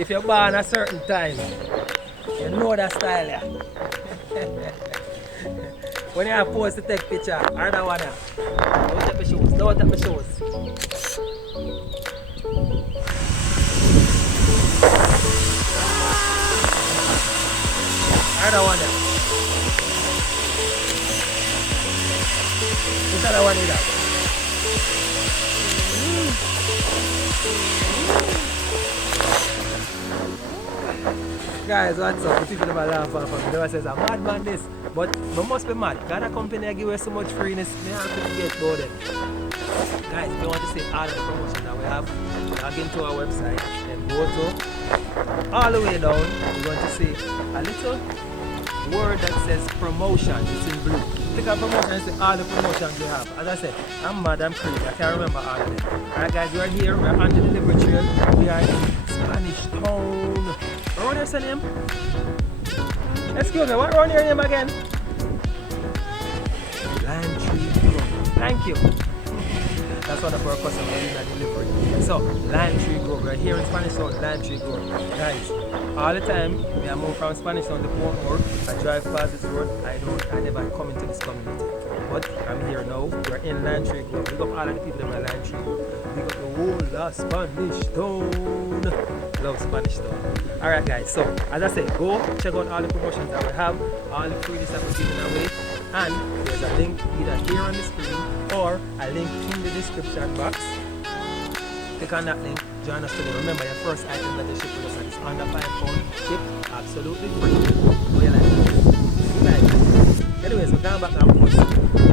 If you're born a certain time, you know that style, yeah. When you are supposed to take picture, or that one, yeah. Don't take my shoes, don't take my shoes. Or that one, yeah. Which other one is that? Guys, what's up? The people never laugh at me. They always say, I'm mad man this. But we must be mad. Got a company that give us so much freeness. Me have to get about it. Guys, if you want to see all of the promotions that we have, log into our website and go to all the way down. You're going to see a little word that says promotion. It's in blue. Click on promotion and see all the promotions we have. As I said, I'm mad, I'm crazy. I can't remember all of them. Alright guys, we're here. We're on the delivery trail. We are in Spanish Town. What is your name? Excuse me, what is your name again? Lime Tree Grove. Thank you. That's one of our customers in the delivery. So, Lime Tree Grove. We're here in Spanish Town, Lime Tree Grove. Guys, all the time, I move from Spanish Town to Portmore. I drive past this road. I never come into this community. But I'm here now. We're in Lime Tree Grove. We got all of the people in my Lime Tree Grove. We got the whole of Spanish Town. Love Spanish Town. Alright guys, so as I said, go check out all the promotions that we have, all the freebies that we're giving away, and there's a link either here on the screen or a link in the description box. Click on that link, join us today. Remember, your first item that you ship with us is under £5 shipped absolutely free. What you like? Anyways, we're going back and post.